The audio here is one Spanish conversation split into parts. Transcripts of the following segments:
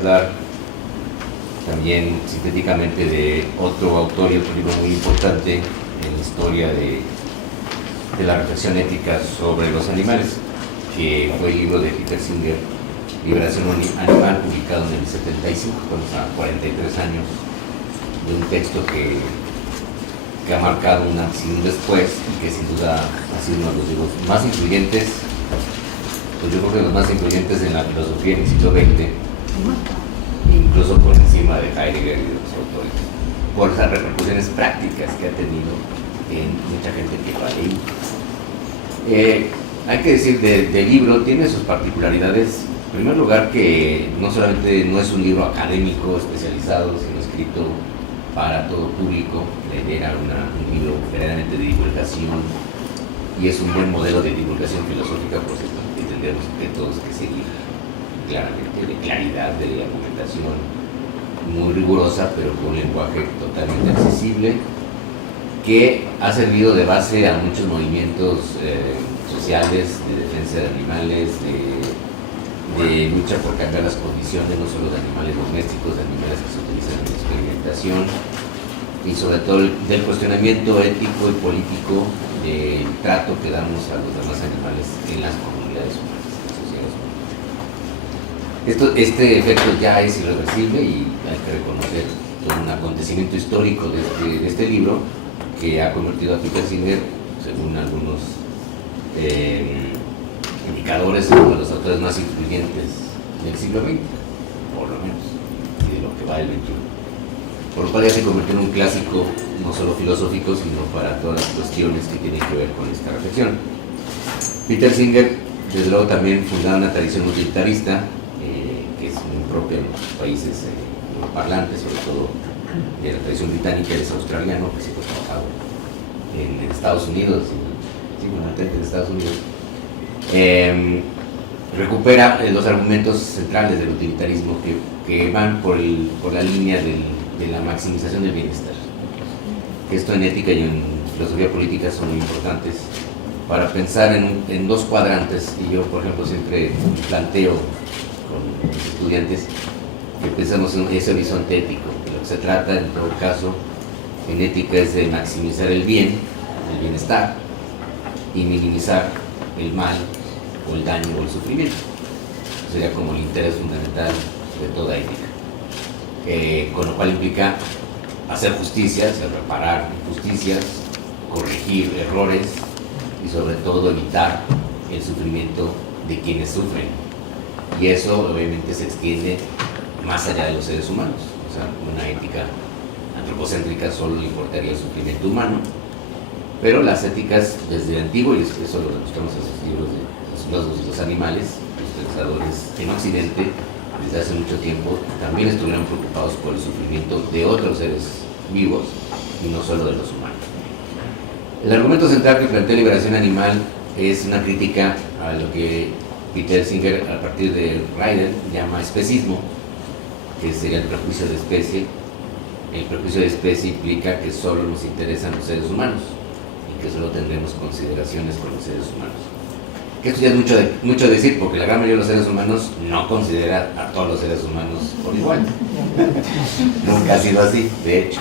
hablar también sintéticamente de otro autor y otro libro muy importante en la historia de la reflexión ética sobre los animales, que fue el libro de Peter Singer, Liberación Animal, publicado en el 75, a 43 años, de un texto que ha marcado un antes y un después, y que sin duda ha sido uno de los libros más influyentes, pues yo creo que los más influyentes en la filosofía en el siglo XX, incluso por encima de Heidegger y de los autores, por las repercusiones prácticas que ha tenido en mucha gente que lo ha leído. Hay que decir, del libro tiene sus particularidades. En primer lugar, que no solamente no es un libro académico especializado, sino escrito para todo público. La idea era un libro verdaderamente de divulgación, y es un buen modelo de divulgación filosófica, por cierto. Entendemos que todos que seguir claramente, de claridad, de argumentación muy rigurosa, pero con un lenguaje totalmente accesible, que ha servido de base a muchos movimientos sociales, de defensa de animales, de lucha por cambiar las condiciones, no solo de animales domésticos, de animales que se utilizan en la experimentación, y sobre todo del cuestionamiento ético y político del trato que damos a los demás animales en las comunidades humanas, en las sociedades humanas. Este efecto ya es irreversible, y hay que reconocer todo un acontecimiento histórico de este libro, que ha convertido a Peter Singer, según algunos indicadores, en uno de los autores más influyentes del siglo XX, por lo menos, y de lo que va del XXI. Por lo cual ya se convirtió en un clásico, no solo filosófico, sino para todas las cuestiones que tienen que ver con esta reflexión. Peter Singer, desde luego, también fundó una tradición utilitarista, que es muy propia en los países parlantes, sobre todo de la tradición británica, es australiano, que se fue trabajado en Estados Unidos, en Estados Unidos. Recupera los argumentos centrales del utilitarismo que van por la línea de la maximización del bienestar. Esto en ética y en filosofía política son muy importantes para pensar en dos cuadrantes, y yo, por ejemplo, siempre planteo con mis estudiantes que pensamos en ese horizonte ético. De lo que se trata, en todo caso, en ética, es de maximizar el bien, el bienestar, y minimizar el mal o el daño o el sufrimiento. Sería como el interés fundamental de toda ética, con lo cual implica hacer justicia, reparar injusticias, corregir errores y sobre todo evitar el sufrimiento de quienes sufren, y eso obviamente se extiende más allá de los seres humanos. O sea, una ética antropocéntrica solo le importaría el sufrimiento humano, pero las éticas desde antiguo, y eso lo demostramos en los libros de los filósofos y los animales, los pensadores en Occidente, desde hace mucho tiempo, también estuvieron preocupados por el sufrimiento de otros seres vivos y no solo de los humanos. El argumento central que plantea Liberación Animal es una crítica a lo que Peter Singer, a partir de Ryder, llama especismo, que sería el prejuicio de especie. El prejuicio de especie implica que solo nos interesan los seres humanos y que solo tendremos consideraciones con los seres humanos. Que esto ya es mucho decir, porque la gran mayoría de los seres humanos no considera a todos los seres humanos por igual. Nunca ha sido así, de hecho.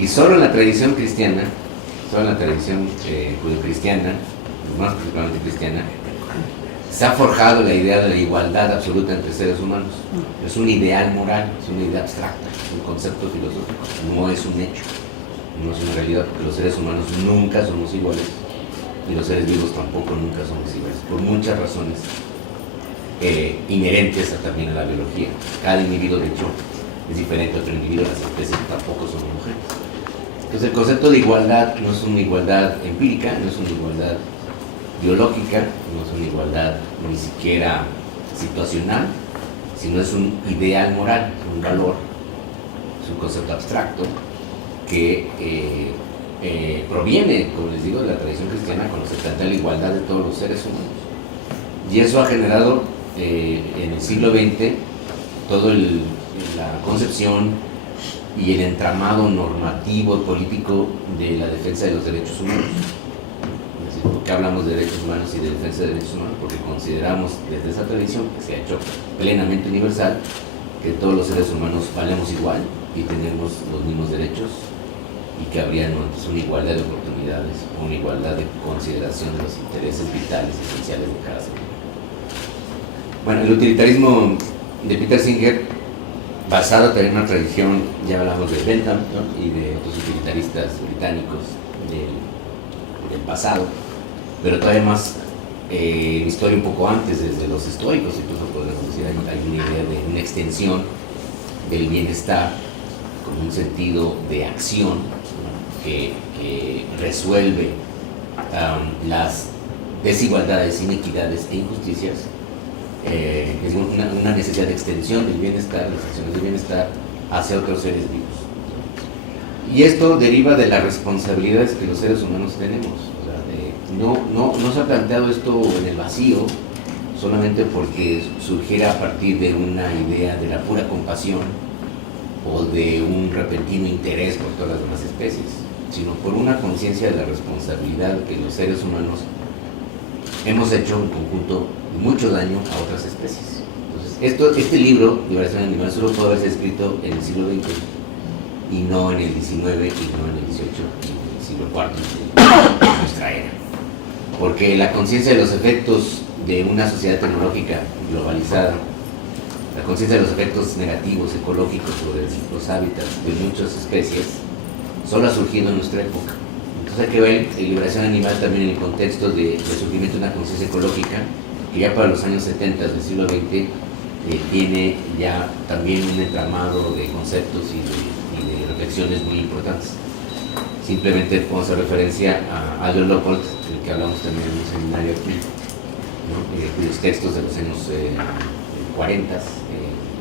Y solo en la tradición cristiana, solo en la tradición judeocristiana, más principalmente cristiana, se ha forjado la idea de la igualdad absoluta entre seres humanos. Es un ideal moral, es una idea abstracta, es un concepto filosófico, no es un hecho, no es una realidad, porque los seres humanos nunca somos iguales, y los seres vivos tampoco nunca somos iguales, por muchas razones inherentes también a la biología. Cada individuo, de hecho, es diferente a otro individuo, las especies tampoco son homogéneas. Entonces, el concepto de igualdad no es una igualdad empírica, no es una igualdad biológica, no es una igualdad ni siquiera situacional, sino es un ideal moral, un valor, es un concepto abstracto que proviene, como les digo, de la tradición cristiana, cuando se plantea la igualdad de todos los seres humanos. Y eso ha generado en el siglo XX toda la concepción y el entramado normativo y político de la defensa de los derechos humanos. ¿Por qué hablamos de derechos humanos y de defensa de derechos humanos? Porque consideramos desde esa tradición, que se ha hecho plenamente universal, que todos los seres humanos valemos igual y tenemos los mismos derechos, y que habría entonces una igualdad de oportunidades, una igualdad de consideración de los intereses vitales y esenciales de cada ser humano. Bueno, el utilitarismo de Peter Singer, basado también en una tradición, ya hablamos de Bentham, ¿no?, y de otros utilitaristas británicos del pasado, pero todavía más historia un poco antes, desde los estoicos, incluso podemos decir, hay una idea de una extensión del bienestar como un sentido de acción, ¿no?, que resuelve las desigualdades, inequidades e injusticias. Es una necesidad de extensión del bienestar, las acciones de bienestar hacia otros seres vivos. Y esto deriva de las responsabilidades que los seres humanos tenemos. O sea, no se ha planteado esto en el vacío solamente porque surgiera a partir de una idea de la pura compasión o de un repentino interés por todas las demás especies, sino por una conciencia de la responsabilidad que los seres humanos hemos hecho en conjunto mucho daño a otras especies. Entonces, este libro, Liberación Animal, solo puede haberse escrito en el siglo XX y no en el XIX, y no en el XVIII, y en el siglo IV de nuestra era. Porque la conciencia de los efectos de una sociedad tecnológica globalizada, la conciencia de los efectos negativos, ecológicos sobre los hábitats de muchas especies, solo ha surgido en nuestra época. Entonces hay que ver Liberación Animal también en el contexto de surgimiento de una conciencia ecológica que ya para los años 70 del siglo XX tiene ya también un entramado de conceptos y de reflexiones muy importantes. Simplemente podemos hacer referencia a Aldo Leopold, del que hablamos también en un seminario aquí, ¿no?, cuyos textos de los años 40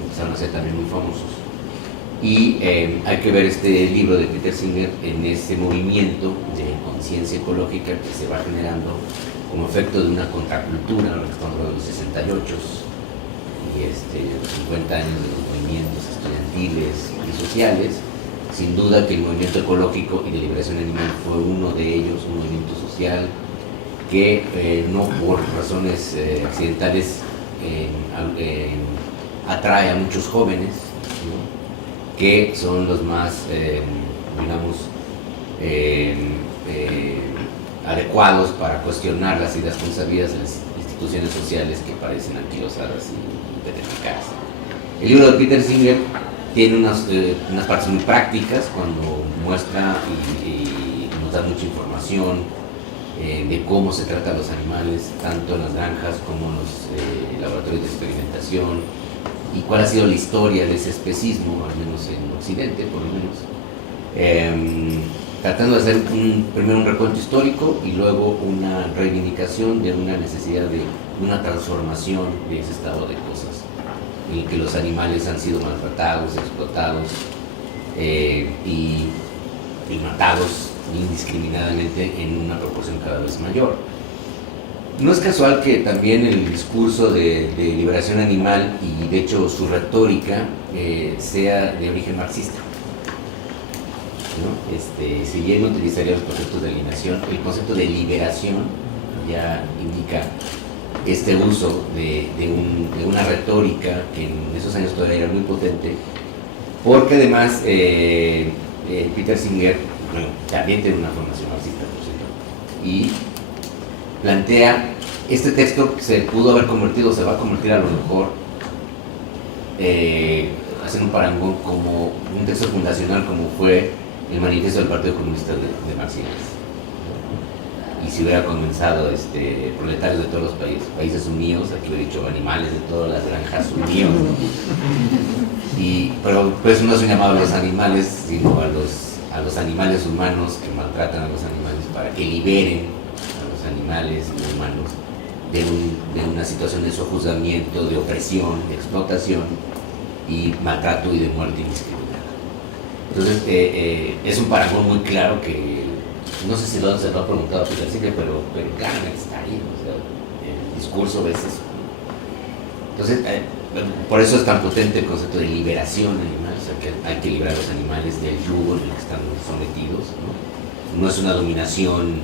empezaron a ser también muy famosos. Y hay que ver este libro de Peter Singer en ese movimiento de conciencia ecológica que se va generando como efecto de una contracultura, lo que estamos hablando de los 68 y los 50 años de los movimientos estudiantiles y sociales. Sin duda que el movimiento ecológico y de liberación animal fue uno de ellos, un movimiento social que no por razones accidentales atrae a muchos jóvenes, ¿no?, que son los más, adecuados para cuestionar las ideas consabidas de las instituciones sociales que parecen anquilosadas y petrificadas. El libro de Peter Singer tiene unas partes muy prácticas cuando muestra y nos da mucha información de cómo se trata a los animales, tanto en las granjas como en los laboratorios de experimentación, y cuál ha sido la historia de ese especismo, al menos en Occidente, por lo menos. Tratando de hacer primero un recuento histórico y luego una reivindicación de una necesidad de una transformación de ese estado de cosas, en el que los animales han sido maltratados, explotados y matados indiscriminadamente en una proporción cada vez mayor. No es casual que también el discurso de liberación animal y de hecho su retórica sea de origen marxista, ¿no? Si bien no utilizaría los conceptos de alienación, el concepto de liberación ya indica este uso de una retórica que en esos años todavía era muy potente, porque además Peter Singer, bueno, también tiene una formación marxista, por cierto, y plantea este texto que se pudo haber convertido, se va a convertir a lo mejor, hacer un parangón como un texto fundacional como fue el manifiesto del Partido Comunista de Marx y Engels. Y si hubiera comenzado proletarios de todos los países unidos, aquí hubiera dicho animales de todas las granjas unidos, ¿no? Pero pues no es un llamado a los animales, sino a los animales humanos que maltratan a los animales para que liberen a los animales humanos de una situación de sojuzgamiento, de opresión, de explotación y maltrato y de muerte indiscriminada. Entonces es un parangón muy claro que no sé si se lo ha preguntado a Peter Singer, pero claramente está ahí, o sea, el discurso es eso. Entonces por eso es tan potente el concepto de liberación animal, o sea, que hay que liberar a los animales del yugo en el que están sometidos, ¿no? No es una dominación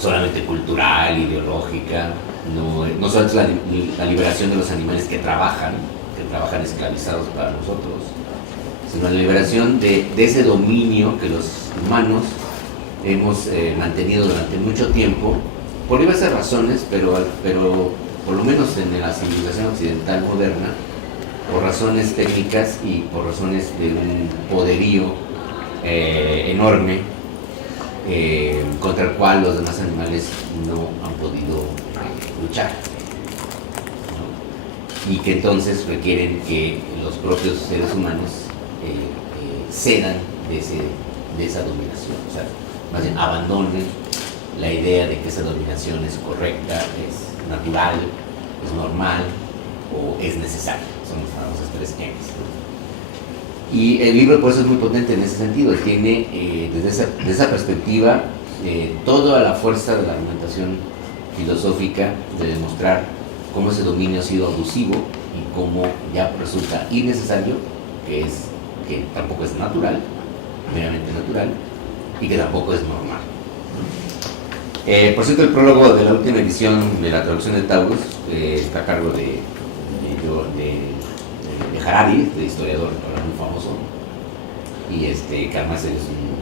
solamente cultural, ideológica, no solo es la liberación de los animales que trabajan trabajan esclavizados para nosotros, sino la liberación de ese dominio que los humanos hemos mantenido durante mucho tiempo, por diversas razones, pero por lo menos en la civilización occidental moderna, por razones técnicas y por razones de un poderío enorme, contra el cual los demás animales no han podido luchar, ¿no? Y que entonces requieren que los propios seres humanos cedan de esa dominación, o sea, más bien abandonen la idea de que esa dominación es correcta, es natural, es normal o es necesaria. Son los famosos 3 M's, ¿no? Y el libro por eso es muy potente en ese sentido, tiene desde esa perspectiva toda la fuerza de la argumentación filosófica de demostrar cómo ese dominio ha sido abusivo y cómo ya resulta innecesario, que tampoco es natural, meramente natural, y que tampoco es normal. Por cierto, el prólogo de la última edición de la traducción de Taurus está a cargo de Harari, de historiador muy famoso, y que además es un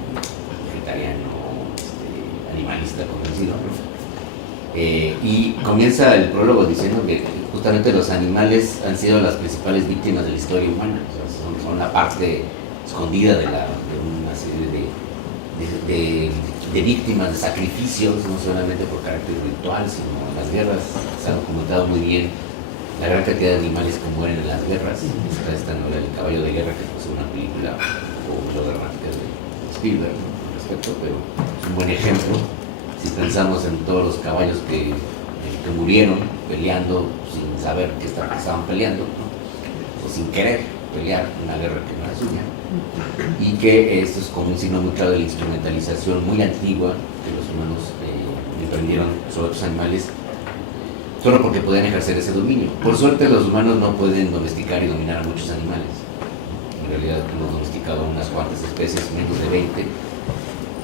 vegetariano animalista convencido, ¿no? Y comienza el prólogo diciendo que justamente los animales han sido las principales víctimas de la historia humana, o sea, son la parte escondida de una serie de víctimas, de sacrificios, no solamente por carácter ritual, sino en las guerras. Se ha documentado muy bien la gran cantidad de animales que mueren en las guerras. Está esta novela El caballo de guerra, que es una película o melodramática de Spielberg, ¿no?, al respecto, pero es un buen ejemplo si pensamos en todos los caballos que murieron peleando sin saber que estaban peleando, ¿no?, o sin querer pelear una guerra que no era suya, y que esto es como un signo muy claro de la instrumentalización muy antigua que los humanos emprendieron sobre otros animales solo porque podían ejercer ese dominio. Por suerte los humanos no pueden domesticar y dominar a muchos animales. En realidad hemos domesticado unas cuantas especies, menos de 20,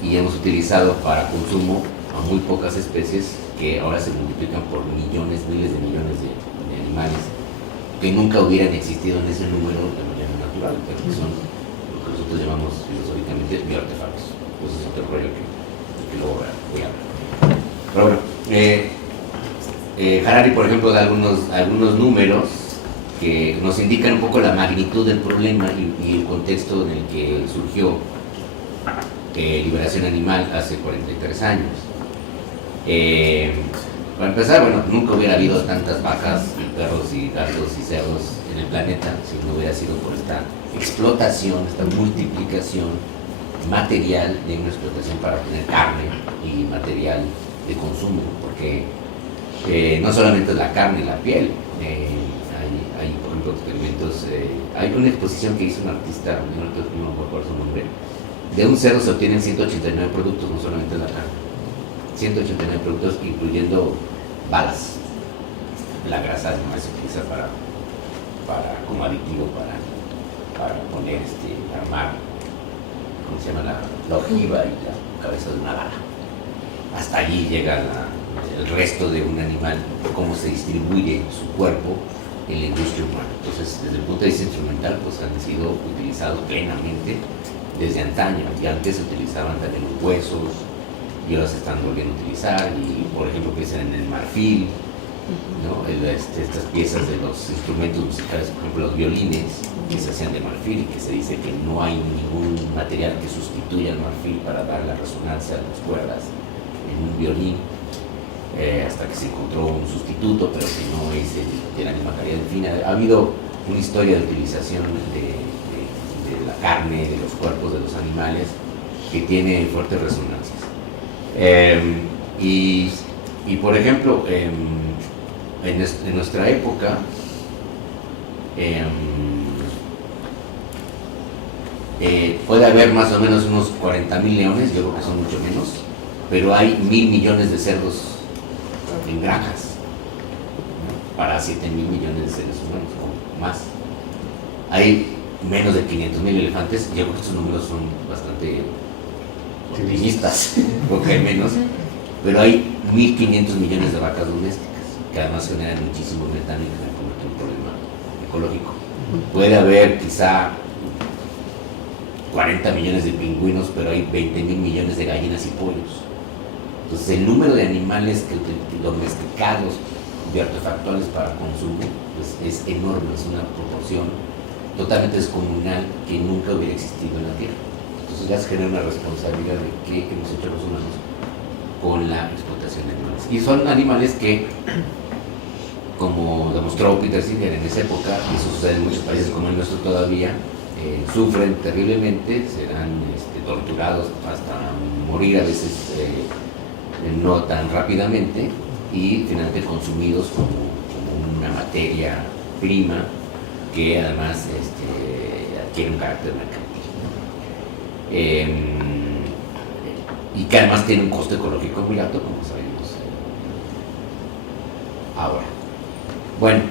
y hemos utilizado para consumo a muy pocas especies que ahora se multiplican por millones, miles de millones de animales que nunca hubieran existido en ese número de manera natural, pero que son lo que nosotros llamamos filosóficamente bioartefactos. Pues es otro rollo que luego voy a hablar. Pero bueno, Harari, por ejemplo, da algunos números que nos indican un poco la magnitud del problema y el contexto en el que surgió Liberación Animal hace 43 años. Para empezar, bueno, nunca hubiera habido tantas vacas y perros y gatos y cerdos en el planeta si no hubiera sido por esta explotación, esta multiplicación material de una explotación para obtener carne y material de consumo, porque no solamente es la carne y la piel, hay por ejemplo experimentos, hay una exposición que hizo un artista, no me acuerdo su nombre, de un cerdo se obtienen 189 productos, no solamente la carne, 189 productos incluyendo balas. La grasa además se utiliza como aditivo para poner, armar, ¿cómo se llama?, la ojiva y la cabeza de una bala. Hasta allí llega el resto de un animal, cómo se distribuye su cuerpo en la industria humana. Entonces, desde el punto de vista instrumental, pues han sido utilizados plenamente desde antaño, y antes se utilizaban también los huesos, y ahora se están volviendo a utilizar, y por ejemplo piensan en el marfil, ¿no?, estas piezas de los instrumentos musicales, por ejemplo los violines, que se hacían de marfil, y que se dice que no hay ningún material que sustituya al marfil para dar la resonancia de las cuerdas en un violín, hasta que se encontró un sustituto, pero que no es de la misma calidad. En fin, ha habido una historia de utilización de la carne, de los cuerpos de los animales, que tiene fuertes resonancias. Y por ejemplo, en nuestra época, puede haber más o menos unos 40.000 leones, yo creo que son mucho menos, pero hay 1.000 millones de cerdos en granjas, ¿no?, para 7.000 millones de seres humanos o más. Hay menos de 500.000 elefantes, yo creo que estos números son bastante optimistas, porque hay menos, pero hay 1.500 millones de vacas domésticas, que además generan muchísimo metano y que convierte en un problema ecológico. Puede haber quizá 40 millones de pingüinos, pero hay 20.000 millones de gallinas y pollos. Entonces el número de animales domesticados y artefactuales para consumo pues, es enorme, es una proporción totalmente descomunal que nunca hubiera existido en la Tierra. Entonces ya se genera una responsabilidad de qué hemos hecho los humanos con la explotación de animales. Y son animales que, como demostró Peter Singer en esa época, y eso sucede en muchos países como el nuestro todavía, sufren terriblemente, serán torturados hasta morir a veces no tan rápidamente y finalmente consumidos como una materia prima que además adquiere un carácter mercantil. Y que además tiene un costo ecológico muy alto, como sabemos ahora. Bueno,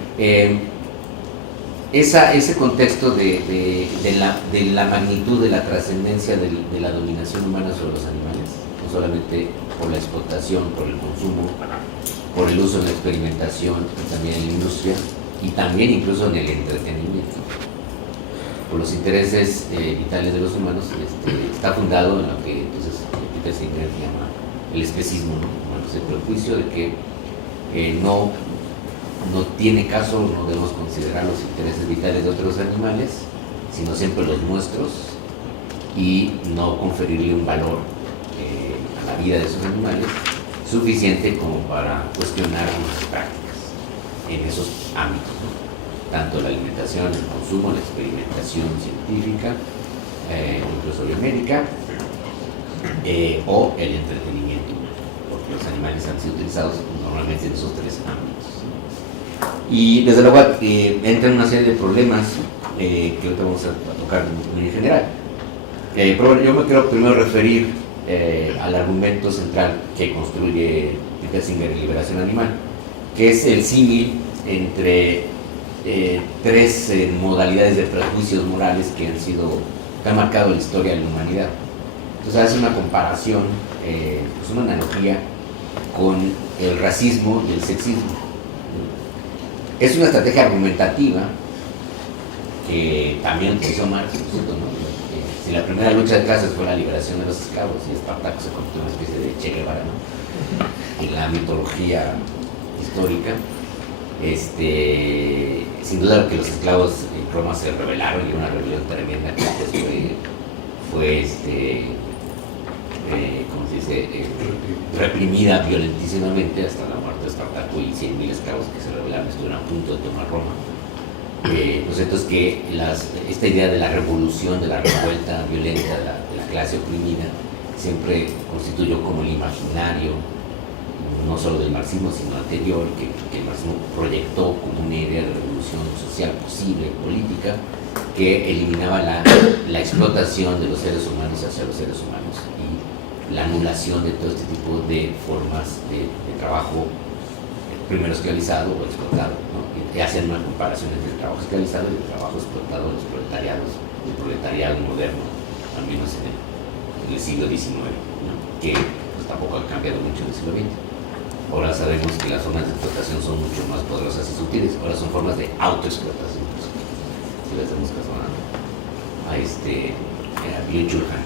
ese contexto de la magnitud de la trascendencia de la dominación humana sobre los animales, no solamente por la explotación, por el consumo, por el uso en la experimentación, también en la industria y también incluso en el entretenimiento, por los intereses vitales de los humanos, está fundado en lo que entonces Peter Singer llama el especismo, ¿no? Bueno, el prejuicio de que no tiene caso, no debemos considerar los intereses vitales de otros animales, sino siempre los nuestros, y no conferirle un valor a la vida de esos animales suficiente como para cuestionar nuestras prácticas en esos ámbitos, ¿no? Tanto la alimentación, el consumo, la experimentación científica, incluso biomédica, o el entretenimiento, porque los animales han sido utilizados normalmente en esos tres ámbitos. Y desde luego entran una serie de problemas que ahorita vamos a tocar en general. Pero yo me quiero primero referir al argumento central que construye Peter Singer en Liberación Animal, que es el símil entre tres modalidades de prejuicios morales que han marcado la historia de la humanidad. Entonces hace una comparación, pues una analogía con el racismo y el sexismo. Es una estrategia argumentativa que también utilizó Marx, ¿no? Si la primera lucha de clases fue la liberación de los esclavos y Espartaco se convirtió en una especie de Che Guevara, ¿no? En la mitología histórica, sin duda que los esclavos en Roma se rebelaron y una rebelión tremenda que fue ¿cómo se dice? Reprimida violentísimamente hasta la muerte de Espartaco y 100.000 esclavos que se rebelaron, estuvieron a punto de tomar Roma. Lo cierto es que esta idea de la revolución, de la revuelta violenta de la clase oprimida, siempre constituyó como el imaginario, no solo del marxismo, sino anterior, que el marxismo proyectó como una idea de revolución social posible, política, que eliminaba la explotación de los seres humanos hacia los seres humanos y la anulación de todo este tipo de formas de trabajo, primero esclavizado o explotado, ¿no? Y hacen una comparación entre el trabajo esclavizado y el trabajo explotado de los proletariados, el proletariado moderno, al menos en el siglo XIX, ¿no? Que pues, tampoco ha cambiado mucho en el siglo XX. Ahora sabemos que las formas de explotación son mucho más poderosas y sutiles, ahora son formas de autoexplotación, si le hacemos caso a Byung-Chul Han.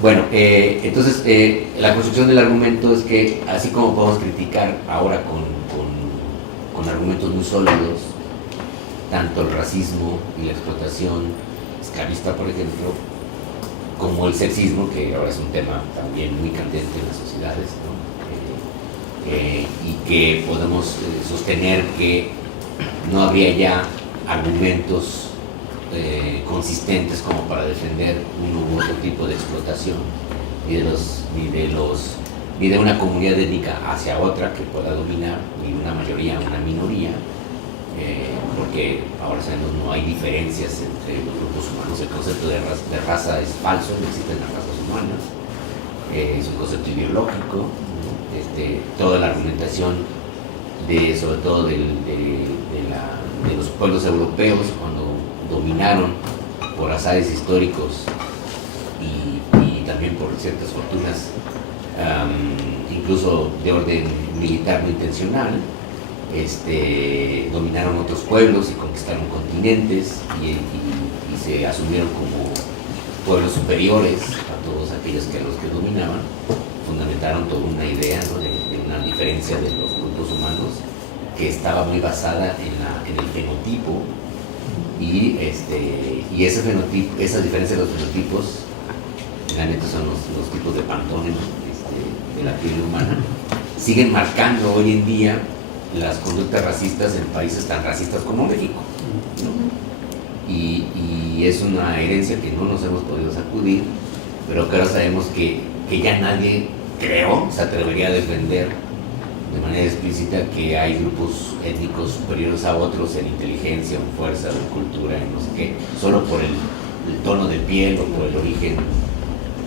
Bueno, entonces la construcción del argumento es que así como podemos criticar ahora con argumentos muy sólidos tanto el racismo y la explotación esclavista, por ejemplo, como el sexismo, que ahora es un tema también muy candente en las sociedades, ¿no? Y que podemos sostener que no habría ya argumentos consistentes como para defender uno u otro tipo de explotación, ni de una comunidad étnica hacia otra que pueda dominar, ni de una mayoría a una minoría, porque ahora sabemos no hay diferencias entre los grupos humanos. El concepto de raza es falso, no existen las razas humanas, es un concepto ideológico. Toda la argumentación sobre todo de los pueblos europeos cuando dominaron por azares históricos y también por ciertas fortunas, incluso de orden militar no intencional, dominaron otros pueblos y conquistaron continentes y se asumieron como pueblos superiores a todos aquellos que a los que dominaban. Fundamentaron toda una idea, ¿no?, de una diferencia de los grupos humanos que estaba muy basada en el fenotipo y ese fenotipo, esa diferencia de los fenotipos realmente son los tipos de Pantone, ¿no?, de la piel humana, siguen marcando hoy en día las conductas racistas en países tan racistas como México, ¿no? Y es una herencia que no nos hemos podido sacudir, pero que ahora sabemos que ya nadie, creo, se atrevería a defender de manera explícita que hay grupos étnicos superiores a otros en inteligencia, en fuerza, en cultura, en no sé qué, solo por el tono de piel o por el origen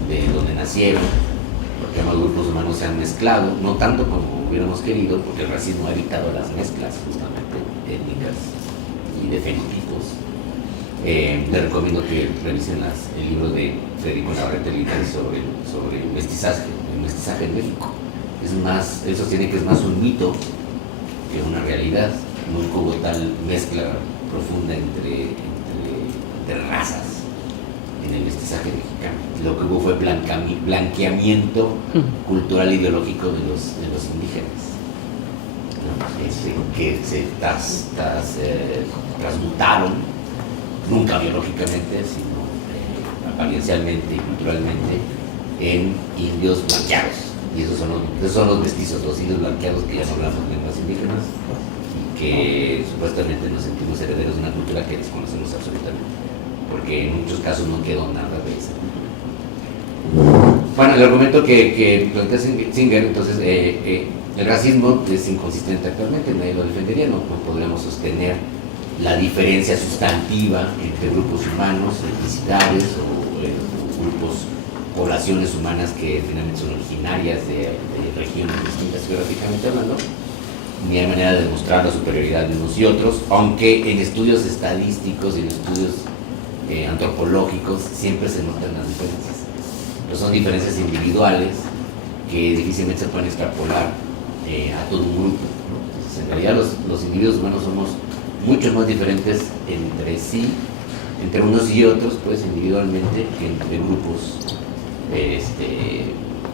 de donde nacieron, porque ambos grupos humanos se han mezclado, no tanto como hubiéramos querido, porque el racismo ha evitado las mezclas justamente étnicas y de fenotipos. Les recomiendo que revisen el libro de Federico Navarrete Linares sobre el mestizaje en México. Él sostiene que es más un mito que una realidad. Nunca hubo tal mezcla profunda entre razas en el mestizaje mexicano. Lo que hubo fue blanqueamiento cultural e ideológico de los indígenas, ¿no? Que se transmutaron, nunca biológicamente, sino apariencialmente y culturalmente, en indios blanqueados. Y esos son los mestizos, los indios blanqueados que ya no hablamos lenguas indígenas y que supuestamente nos sentimos herederos de una cultura que desconocemos absolutamente, porque en muchos casos no quedó nada de esa cultura. Bueno, el argumento que plantea Singer, entonces, el racismo es inconsistente actualmente, nadie lo defendería, no podríamos sostener la diferencia sustantiva entre grupos humanos, etnicidades o grupos, poblaciones humanas que finalmente son originarias de regiones distintas geográficamente hablando, ni hay manera de demostrar la superioridad de unos y otros, aunque en estudios estadísticos y en estudios antropológicos siempre se notan las diferencias. Pero son diferencias individuales que difícilmente se pueden extrapolar a todo un grupo, ¿no? Entonces, en realidad los individuos humanos somos mucho más diferentes entre sí, entre unos y otros, pues individualmente, que entre grupos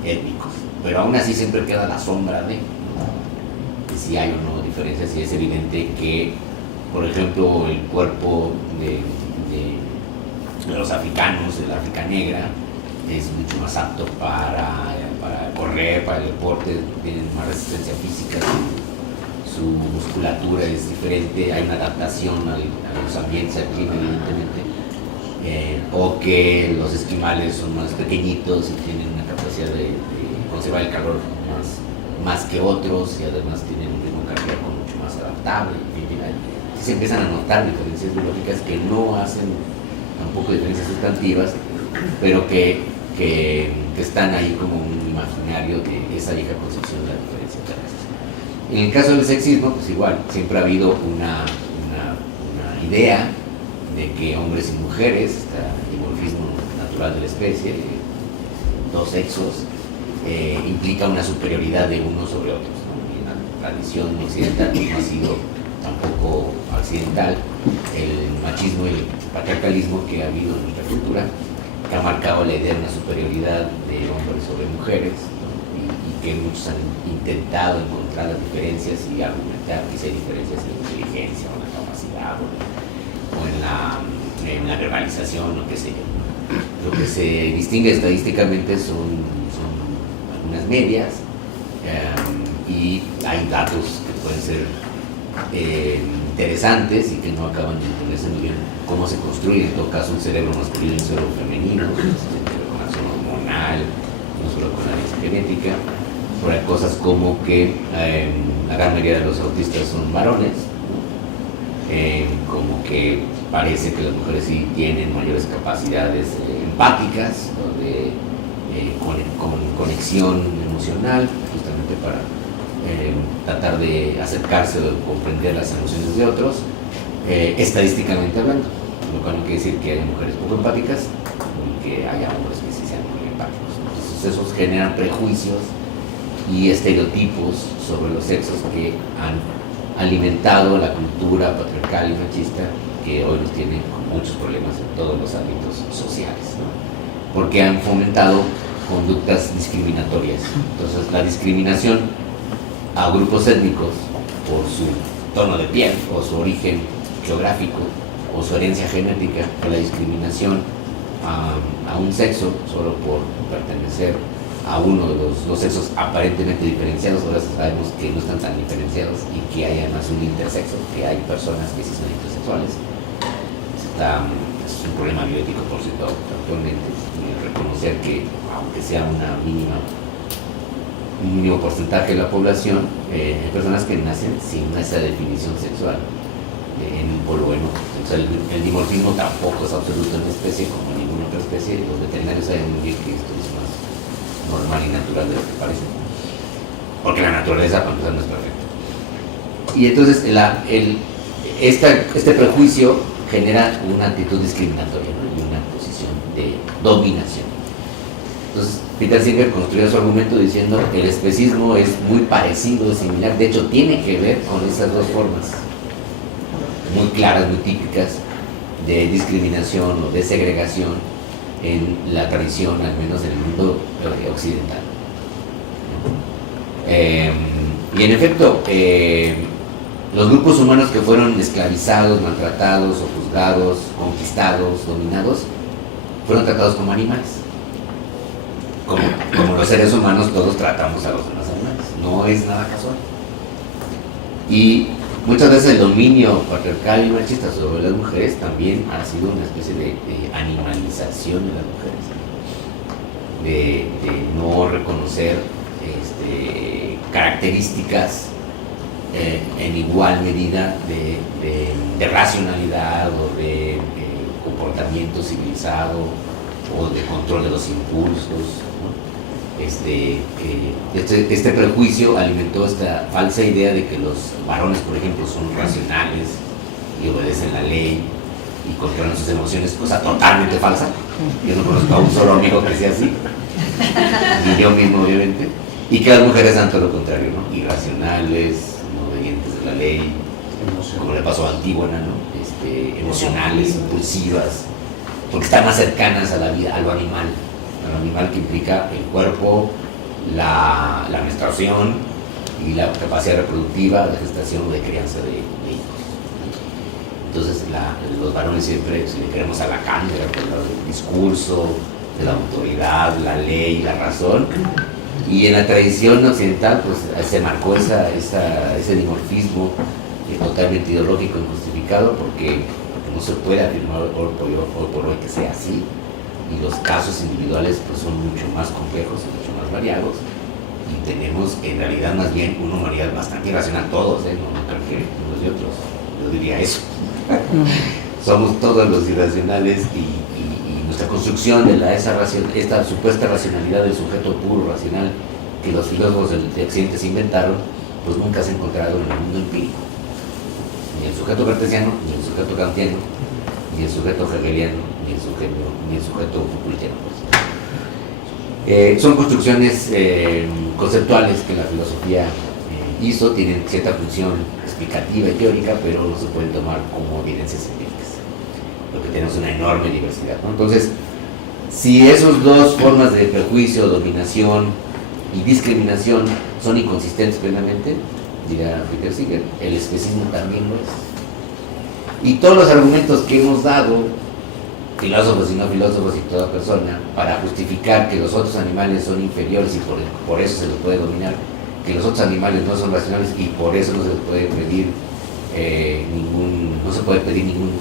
étnicos. Pero aún así siempre queda la sombra de si hay o no diferencias, y es evidente que, por ejemplo, el cuerpo de los africanos, de la África negra, es mucho más apto para correr, para el deporte, tienen más resistencia física, su musculatura es diferente, hay una adaptación a los ambientes, al clima, evidentemente, o que los esquimales son más pequeñitos y tienen una capacidad de conservar el calor más que otros, y además tienen un ritmo cardíaco mucho más adaptable. Se empiezan a notar diferencias biológicas que no hacen tampoco diferencias sustantivas, pero que están ahí como un imaginario de esa vieja concepción de la diferencia de razas. En el caso del sexismo, pues igual, siempre ha habido una idea de que hombres y mujeres, este dimorfismo natural de la especie, dos sexos, implica una superioridad de unos sobre otros, ¿no? Y en la tradición occidental no ha sido tampoco accidental el machismo y el patriarcalismo que ha habido en nuestra cultura, que ha marcado la idea de una superioridad de hombres sobre mujeres, ¿no? y que muchos han intentado encontrar las diferencias y argumentar que si hay diferencias en la inteligencia o en la capacidad o en la verbalización o qué sé yo. Lo que se distingue estadísticamente son algunas medias, y hay datos que pueden ser interesantes y que no acaban de entenderse muy bien cómo se construye en todo caso un cerebro masculino y un cerebro femenino, con acción hormonal, no solo con la herencia genética. Por hay cosas como que la gran mayoría de los autistas son varones, como que parece que las mujeres sí tienen mayores capacidades empáticas o de conexión emocional, justamente para tratar de acercarse o comprender las emociones de otros, estadísticamente hablando, lo cual no quiere decir que haya mujeres poco empáticas ni que haya hombres que sí sean muy empáticos. Entonces esos generan prejuicios y estereotipos sobre los sexos que han alimentado la cultura patriarcal y machista que hoy nos tiene con muchos problemas en todos los ámbitos sociales, ¿no? Porque han fomentado conductas discriminatorias. Entonces, la discriminación a grupos étnicos por su tono de piel o su origen geográfico o su herencia genética, o la discriminación a un sexo solo por pertenecer a uno de los dos sexos aparentemente diferenciados. Ahora sabemos que no están tan diferenciados y que hay además un intersexo, que hay personas que sí son intersexuales. Es un problema bioético, por cierto, actualmente, reconocer que, aunque sea un mínimo porcentaje de la población, hay personas que nacen sin esa definición sexual en un polo o en otro. Entonces, el dimorfismo tampoco es absoluto en la especie, como en ninguna otra especie. Los veterinarios saben muy bien que esto es más normal y natural de lo que parece, porque la naturaleza, para empezar, no es perfecta. Y entonces, este prejuicio genera una actitud discriminatoria, ¿no? Y una posición de dominación. Entonces, Peter Singer construyó su argumento diciendo que el especismo es muy parecido, similar, de hecho tiene que ver con esas dos formas muy claras, muy típicas de discriminación o de segregación en la tradición, al menos en el mundo occidental. Y en efecto, los grupos humanos que fueron esclavizados, maltratados o juzgados, conquistados, dominados, fueron tratados como animales. Como los seres humanos todos tratamos a los demás animales, no es nada casual. Y muchas veces el dominio patriarcal y machista sobre las mujeres también ha sido una especie de animalización de las mujeres, de no reconocer características en igual medida de racionalidad o de comportamiento civilizado o de control de los impulsos, ¿no? Este prejuicio alimentó esta falsa idea de que los varones, por ejemplo, son racionales y obedecen la ley y controlan sus emociones, cosa totalmente falsa. Yo no conozco a un solo amigo que sea así, ni yo mismo, obviamente. Y que las mujeres sean todo lo contrario, ¿no? Irracionales, no obedientes de la ley, como le pasó a Antígona, ¿no? Emocionales, impulsivas, porque están más cercanas a la vida, a lo animal que implica el cuerpo, la menstruación y la capacidad reproductiva, de gestación o de crianza de hijos. Entonces, los varones siempre, si le queremos a Lacan, era por el discurso, de la autoridad, la ley, la razón. Y en la tradición occidental pues se marcó ese dimorfismo totalmente ideológico, injustificado, porque no se puede afirmar hoy por hoy que sea así, y los casos individuales pues son mucho más complejos y mucho más variados, y tenemos en realidad más bien una humanidad bastante irracional todos, no que unos y otros, yo diría eso. Somos todos los irracionales, y nuestra construcción de esta supuesta racionalidad del sujeto puro, racional, que los filósofos de Occidente se inventaron, pues nunca se ha encontrado en el mundo empírico. Ni el sujeto cartesiano, ni el sujeto kantiano, ni el sujeto hegeliano, ni el sujeto Foucaultiano. Pues. Son construcciones conceptuales que la filosofía hizo, tienen cierta función explicativa y teórica, pero no se pueden tomar como evidencias científicas. Lo que tenemos es una enorme diversidad, ¿no? Entonces, si esas dos formas de prejuicio, dominación y discriminación son inconsistentes plenamente, dirá Peter Singer, el especismo también lo es. Y todos los argumentos que hemos dado, filósofos y no filósofos y toda persona, para justificar que los otros animales son inferiores y por eso se los puede dominar, que los otros animales no son racionales y por eso no se les puede pedir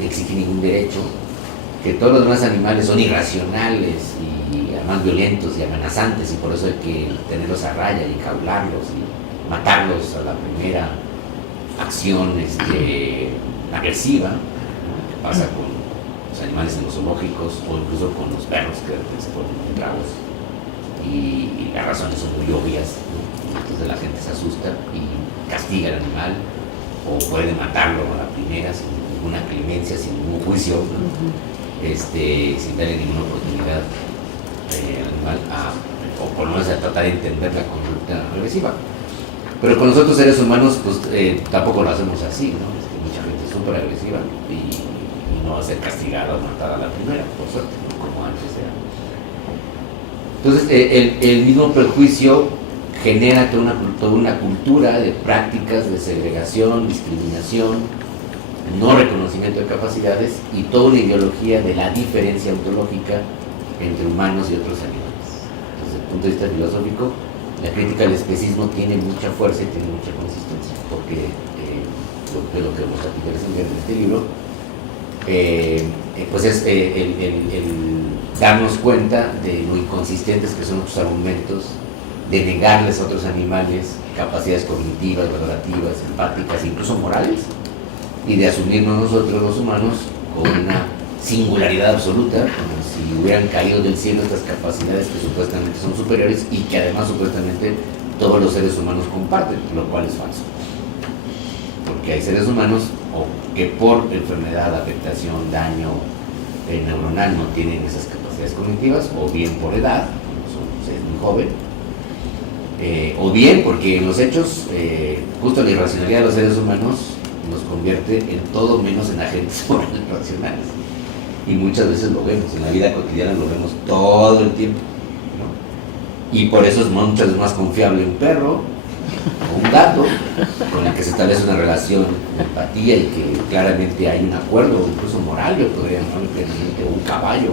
exigir ningún derecho, que todos los demás animales son irracionales y además violentos y amenazantes, y por eso hay que tenerlos a raya y enjaularlos y matarlos a la primera acción agresiva, ¿no? Que pasa con los animales en los zoológicos o incluso con los perros que se ponen muy bravos, y las razones son muy obvias, ¿no? Entonces la gente se asusta y castiga al animal, o puede matarlo a la primera sin ninguna clemencia, sin ningún juicio, ¿no? Sin darle ninguna oportunidad al animal o por lo menos a tratar de entender la conducta agresiva. Pero con los otros seres humanos, pues tampoco lo hacemos así, ¿no? Es que mucha gente es súper agresiva y no va a ser castigada o matada a la primera, por suerte, ¿no? Como antes era. Entonces, el mismo prejuicio genera toda una cultura de prácticas de segregación, discriminación, no reconocimiento de capacidades y toda una ideología de la diferencia ontológica entre humanos y otros animales. Desde el punto de vista filosófico, la crítica al especismo tiene mucha fuerza y tiene mucha consistencia, porque lo que vamos a platicar en este libro, pues es el darnos cuenta de lo inconsistentes que son nuestros argumentos, de negarles a otros animales capacidades cognitivas, valorativas, empáticas, incluso morales, y de asumirnos nosotros los humanos con una singularidad absoluta, como si hubieran caído del cielo estas capacidades que supuestamente son superiores y que además supuestamente todos los seres humanos comparten, lo cual es falso. Porque hay seres humanos que por enfermedad, afectación, daño neuronal no tienen esas capacidades cognitivas, o bien por edad, es muy joven, o bien porque en los hechos, justo la irracionalidad de los seres humanos nos convierte en todo menos en agentes morales racionales. Y muchas veces lo vemos, en la vida cotidiana lo vemos todo el tiempo, ¿no? Y por eso es muchas veces más confiable un perro o un gato con el que se establece una relación de empatía y que claramente hay un acuerdo, incluso moral, yo podría llamarlo plenamente, un caballo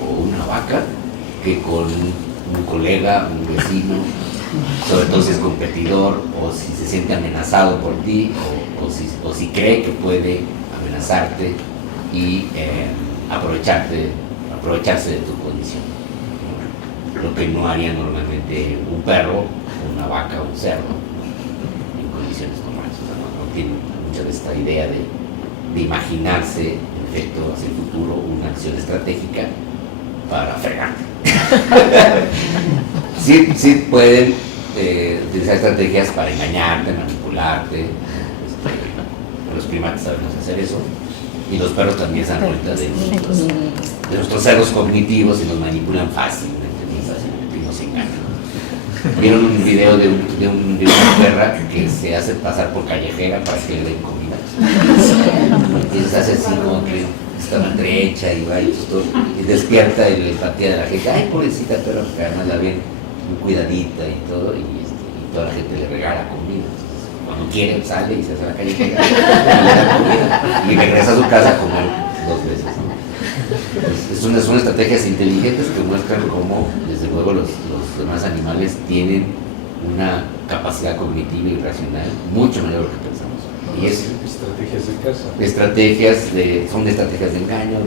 o una vaca, que con un colega, un vecino, sobre todo si es competidor o si se siente amenazado por ti o si cree que puede amenazarte y aprovecharse de tu condición, ¿no? Lo que no haría normalmente un perro, una vaca o un cerdo en condiciones normales. O sea, no tiene mucha de esta idea de imaginarse en efecto hacia el futuro una acción estratégica para fregarte. Sí pueden utilizar estrategias para engañarte, manipularte. Los primates sabemos hacer eso, y los perros también se dan cuenta de nuestros cerros cognitivos y nos manipulan fácilmente y nos engañan. Vieron un video de una perra que se hace pasar por callejera para que le den comida. Entonces hace así como que está maltrecha y va y despierta la empatía de la gente. Ay, pobrecita perra, porque además la ven muy cuidadita y todo, y toda la gente le regala comida. Cuando quiere sale y se hace a la calle y le da comida y regresa a su casa a comer 2 veces, ¿no? Son estrategias inteligentes que muestran cómo desde luego los demás animales tienen una capacidad cognitiva y racional mucho mayor que pensamos. Y es estrategias de caza. Son estrategias de engaño,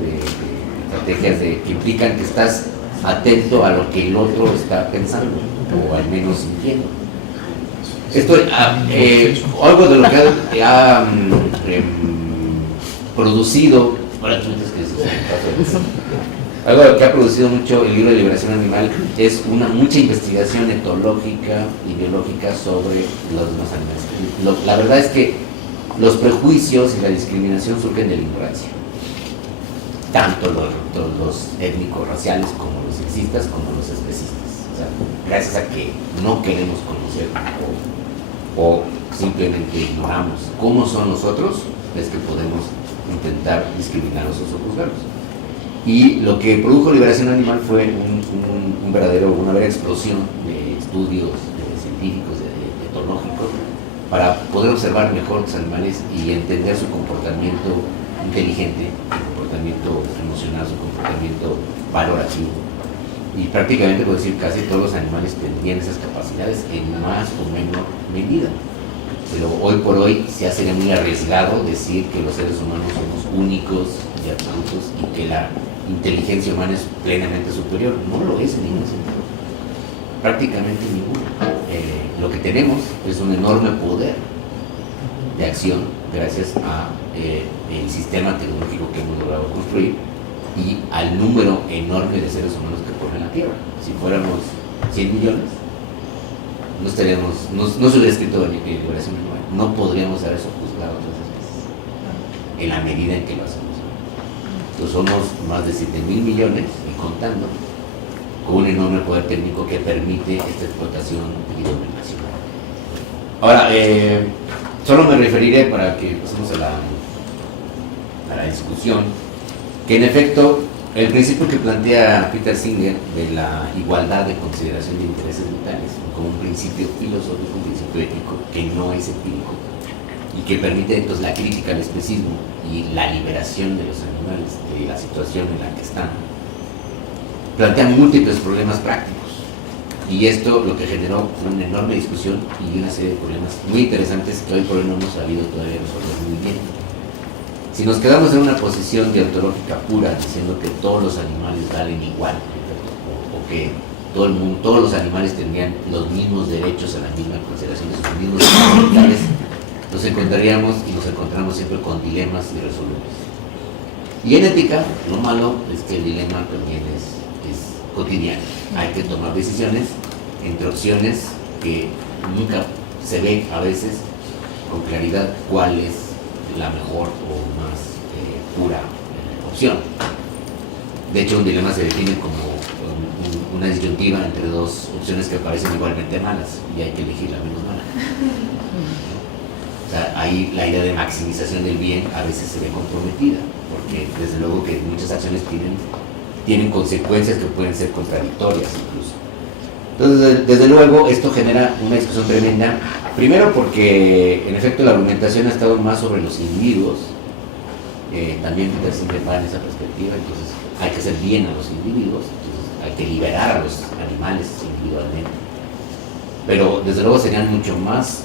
estrategias que implican que estás atento a lo que el otro está pensando o al menos sintiendo. Esto, algo de lo que ha producido, algo de lo que ha producido mucho el libro de Liberación Animal es mucha investigación etológica y biológica sobre los demás animales. La verdad es que los prejuicios y la discriminación surgen de la ignorancia, tanto los étnico-raciales como los sexistas como los especistas. O sea, gracias a que no queremos conocer o simplemente ignoramos cómo son nosotros, es que podemos intentar discriminarlos o juzgarlos. Y lo que produjo Liberación Animal fue una verdadera explosión de estudios científicos, etológicos, para poder observar mejor los animales y entender su comportamiento inteligente, su comportamiento emocional, su comportamiento valorativo. Y prácticamente, puedo decir, casi todos los animales tendrían esas capacidades en más o menor medida. Pero hoy por hoy ya sería muy arriesgado decir que los seres humanos somos únicos y absolutos y que la inteligencia humana es plenamente superior. No lo es en ningún sentido. Prácticamente ninguno. Lo que tenemos es un enorme poder de acción gracias a el sistema tecnológico que hemos logrado construir y al número enorme de seres humanos que corren la Tierra. Si fuéramos 100 millones, no se hubiera escrito en Liberación Animal, no podríamos haber eso juzgado otras veces, en la medida en que lo hacemos. Entonces somos más de 7.000 millones y contando, con un enorme poder técnico que permite esta explotación y dominación. Ahora, solo me referiré para que pasemos a la discusión, que en efecto el principio que plantea Peter Singer de la igualdad de consideración de intereses vitales como un principio filosófico, un principio ético que no es empírico y que permite entonces la crítica al especismo y la liberación de los animales de la situación en la que están, plantea múltiples problemas prácticos. Y esto lo que generó fue una enorme discusión y una serie de problemas muy interesantes que hoy por hoy no hemos sabido todavía resolver muy bien. Si nos quedamos en una posición deontológica pura, diciendo que todos los animales valen igual, o que todos los animales tendrían los mismos derechos a la misma consideración, sus mismos derechos vitales, nos encontraríamos y nos encontramos siempre con dilemas irresolubles. Y en ética, lo malo es que el dilema también es cotidiano. Hay que tomar decisiones entre opciones que nunca se ve a veces con claridad cuál es la mejor o más pura opción. De hecho, un dilema se define como una disyuntiva entre dos opciones que parecen igualmente malas y hay que elegir la menos mala. O sea, ahí la idea de maximización del bien a veces se ve comprometida, porque desde luego que muchas acciones tienen consecuencias que pueden ser contradictorias incluso. Entonces, desde luego, esto genera una discusión tremenda, primero porque, en efecto, la argumentación ha estado más sobre los individuos, también Peter Singer va en esa perspectiva, entonces hay que hacer bien a los individuos, entonces hay que liberar a los animales individualmente. Pero, desde luego, serían mucho más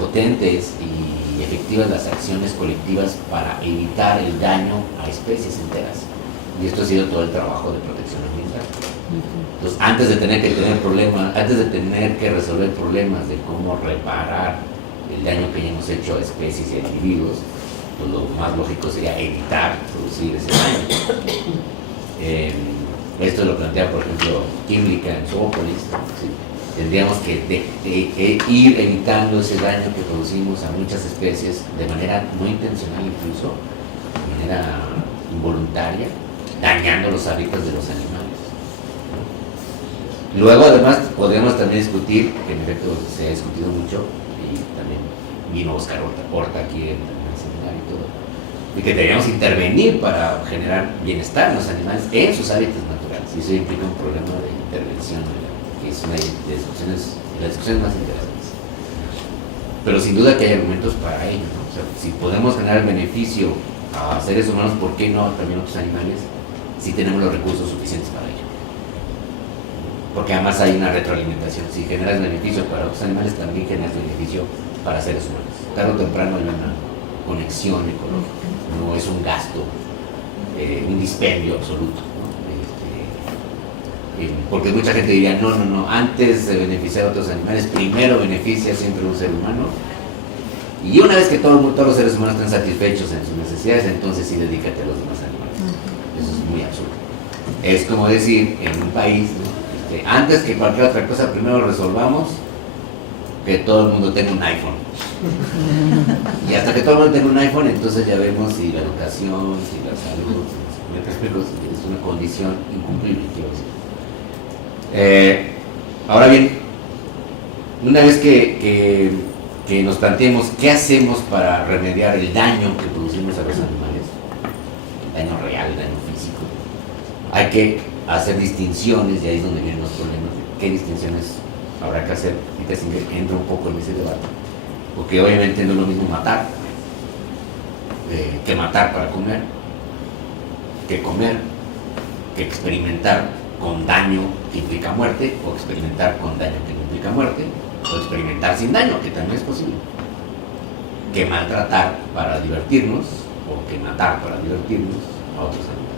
potentes y efectivas las acciones colectivas para evitar el daño a especies enteras. Y esto ha sido todo el trabajo de protección ambiental. Entonces, antes de tener que resolver problemas de cómo reparar el daño que ya hemos hecho a especies y a individuos, pues lo más lógico sería evitar producir ese daño. Esto lo plantea, por ejemplo, Kimlicka en Zoopolis. ¿Sí? Tendríamos que ir evitando ese daño que producimos a muchas especies de manera no intencional, incluso de manera involuntaria, dañando los hábitats de los animales. Luego, además, podríamos también discutir, que en efecto se ha discutido mucho, y también vino Oscar Horta aquí en el seminario y todo, y que deberíamos intervenir para generar bienestar en los animales en sus hábitats naturales. Y eso implica un problema de intervención, que es una de las discusiones más interesantes. Pero sin duda que hay argumentos para ello, ¿no? O sea, si podemos generar beneficio a seres humanos, ¿por qué no también a otros animales? Si tenemos los recursos suficientes para ello. Porque además hay una retroalimentación. Si generas beneficio para otros animales, también generas beneficio para seres humanos. Tarde o temprano hay una conexión ecológica. No es un gasto, un dispendio absoluto, ¿no? Porque mucha gente diría, no, antes de beneficiar a otros animales, primero beneficia siempre a un ser humano. Y una vez que todos los seres humanos estén satisfechos en sus necesidades, entonces sí dedícate a los demás animales. Eso es muy absurdo. Es como decir, en un país, ¿no? Antes que cualquier otra cosa, primero resolvamos que todo el mundo tenga un iPhone. Y hasta que todo el mundo tenga un iPhone, entonces ya vemos si la educación, si la salud, es una condición incumplible, quiero decir. Ahora bien, una vez que nos planteemos qué hacemos para remediar el daño que producimos a los animales, el daño real, el daño físico, hay que hacer distinciones, y ahí es donde vienen los problemas. ¿Qué distinciones habrá que hacer? Peter Singer entra un poco en ese debate, porque obviamente no es lo mismo matar que matar para comer, que experimentar con daño que implica muerte, o experimentar con daño que no implica muerte, o experimentar sin daño, que también es posible, que maltratar para divertirnos, o que matar para divertirnos a otros animales.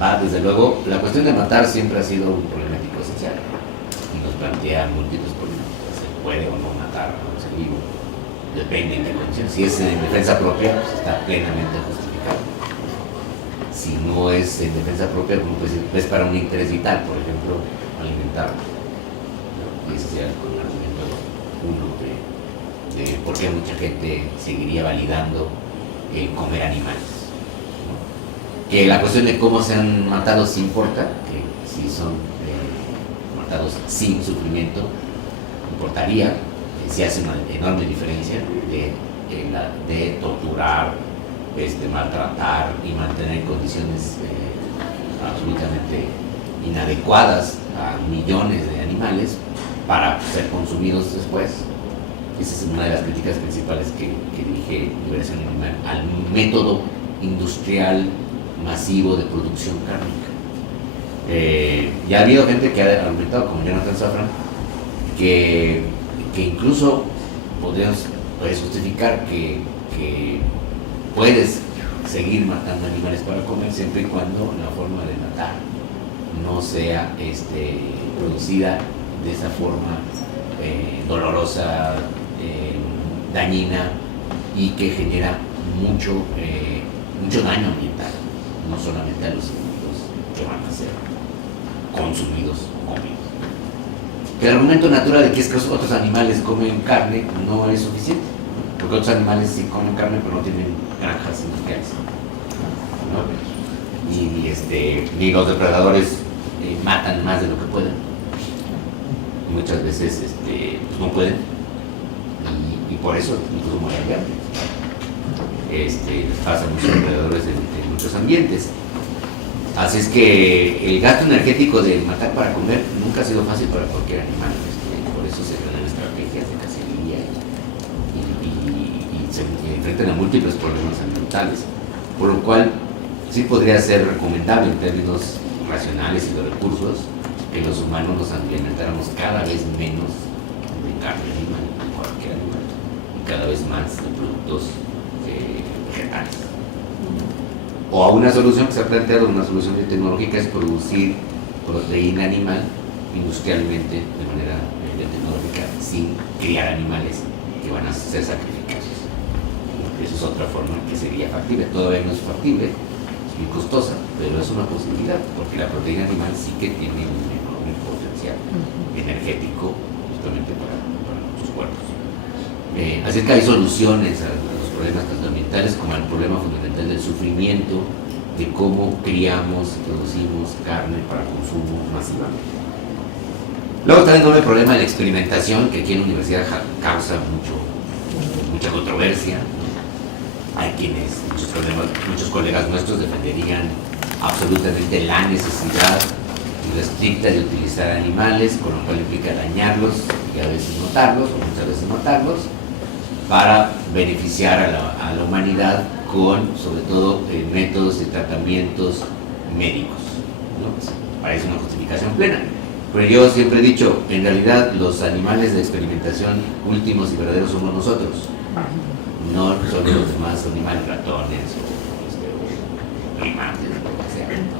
Desde luego, la cuestión de matar siempre ha sido un problema ético esencial y nos plantea múltiples problemas. ¿Se puede o no matar a un ser vivo? Depende en qué condiciones. Si es en defensa propia, pues está plenamente justificado. Si no es en defensa propia, como puede decir, es para un interés vital, por ejemplo, alimentar. Y ese sería el argumento uno de por qué mucha gente seguiría validando el comer animales. Que la cuestión de cómo sean matados sí importa, que si son matados sin sufrimiento, importaría, sí hace una enorme diferencia de torturar, maltratar y mantener en condiciones absolutamente inadecuadas a millones de animales para ser consumidos después. Esa es una de las críticas principales que dirige Liberación Animal al método industrial masivo de producción cárnica. Ya ha habido gente que ha argumentado, como Jonathan Safran, que incluso puedes justificar que puedes seguir matando animales para comer siempre y cuando la forma de matar no sea producida de esa forma dolorosa, dañina y que genera mucho daño ambiental, no solamente a los individuos que van a ser consumidos o comidos. El argumento natural de que es que otros animales comen carne no es suficiente, porque otros animales sí comen carne pero no tienen granjas industriales, ¿no? Y los depredadores matan más de lo que pueden, muchas veces pues no pueden, y por eso incluso mueren de hambre. Les pasa a muchos depredadores en muchos ambientes. Así es que el gasto energético de matar para comer nunca ha sido fácil para cualquier animal. Por eso se crean estrategias de cacería y se enfrentan a múltiples problemas ambientales. Por lo cual, sí podría ser recomendable en términos racionales y de recursos que los humanos nos alimentáramos cada vez menos de carne animal, de cualquier animal, y cada vez más de productos vegetales. O a una solución que se ha planteado, una solución biotecnológica, es producir proteína animal industrialmente de manera biotecnológica sin criar animales que van a ser sacrificados. Esa es otra forma que sería factible. Todavía no es factible, es muy costosa, pero es una posibilidad, porque la proteína animal sí que tiene un enorme potencial energético justamente para nuestros cuerpos. Así es que hay soluciones a los problemas tanto ambientales como al problema fundamental del sufrimiento, de cómo criamos y producimos carne para consumo masivamente. Luego está el enorme problema de la experimentación, que aquí en la universidad causa mucha controversia. Hay quienes, muchos colegas nuestros defenderían absolutamente la necesidad irrestricta de utilizar animales, con lo cual implica dañarlos y a veces matarlos, o muchas veces matarlos, para beneficiar a la humanidad con, sobre todo, métodos de tratamientos médicos, ¿no? Pues, parece una justificación plena. Pero yo siempre he dicho, en realidad los animales de experimentación últimos y verdaderos somos nosotros, no son los demás animales, ratones o primates, lo que sea, ¿no?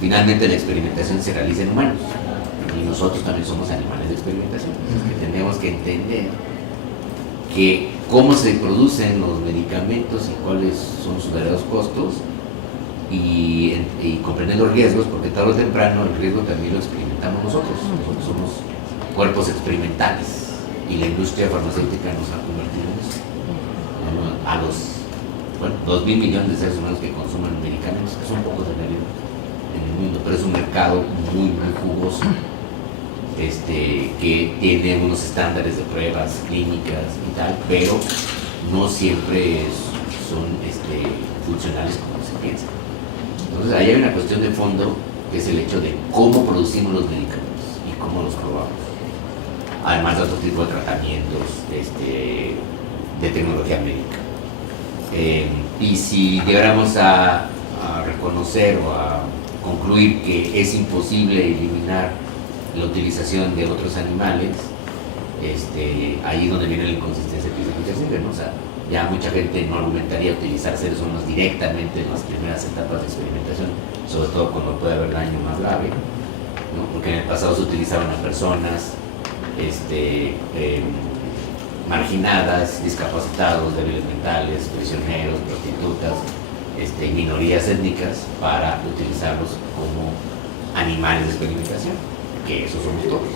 Finalmente la experimentación se realiza en humanos y nosotros también somos animales de experimentación. Entonces, que tenemos que entender que cómo se producen los medicamentos y cuáles son sus verdaderos costos y comprender los riesgos, porque tarde o temprano el riesgo también lo experimentamos nosotros. Nosotros somos cuerpos experimentales y la industria farmacéutica nos ha convertido en eso. A los 2.000 millones de seres humanos que consumen medicamentos, que son pocos en realidad en el mundo, pero es un mercado muy jugoso, que tiene unos estándares de pruebas clínicas y tal, pero no siempre son funcionales como se piensa. Entonces ahí hay una cuestión de fondo, que es el hecho de cómo producimos los medicamentos y cómo los probamos, además de otro tipo de tratamientos de tecnología médica. Y si llegáramos a reconocer o a concluir que es imposible eliminar la utilización de otros animales, ahí es donde viene la inconsistencia que ¿no? O sea, ya mucha gente no argumentaría utilizar seres humanos directamente en las primeras etapas de experimentación, sobre todo cuando puede haber daño más grave, ¿no? Porque en el pasado se utilizaban a personas marginadas, discapacitados, débiles mentales, prisioneros, prostitutas, minorías étnicas, para utilizarlos como animales de experimentación, que esos somos todos.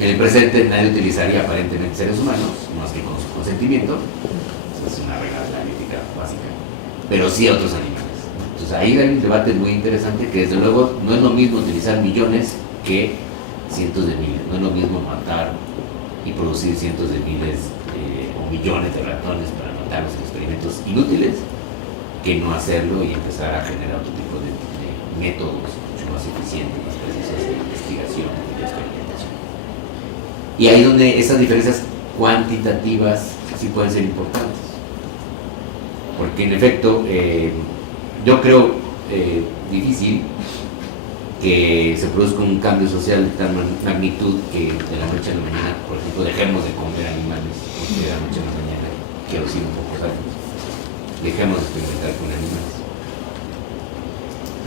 En el presente nadie utilizaría aparentemente seres humanos, más que con su consentimiento, es una regla de la ética básica, pero sí a otros animales. Entonces ahí hay un debate muy interesante, que desde luego no es lo mismo utilizar millones que cientos de miles, no es lo mismo matar y producir cientos de miles o millones de ratones para matarlos en experimentos inútiles, que no hacerlo y empezar a generar otro tipo de métodos mucho más eficientes, más precisos de investigación y de experimentación. Y ahí donde esas diferencias cuantitativas sí pueden ser importantes, porque en efecto yo creo difícil que se produzca un cambio social de tal magnitud que de la noche a la mañana, por ejemplo, dejemos de comer animales, porque de la noche a la mañana, quiero decir un poco años, dejemos de experimentar con animales.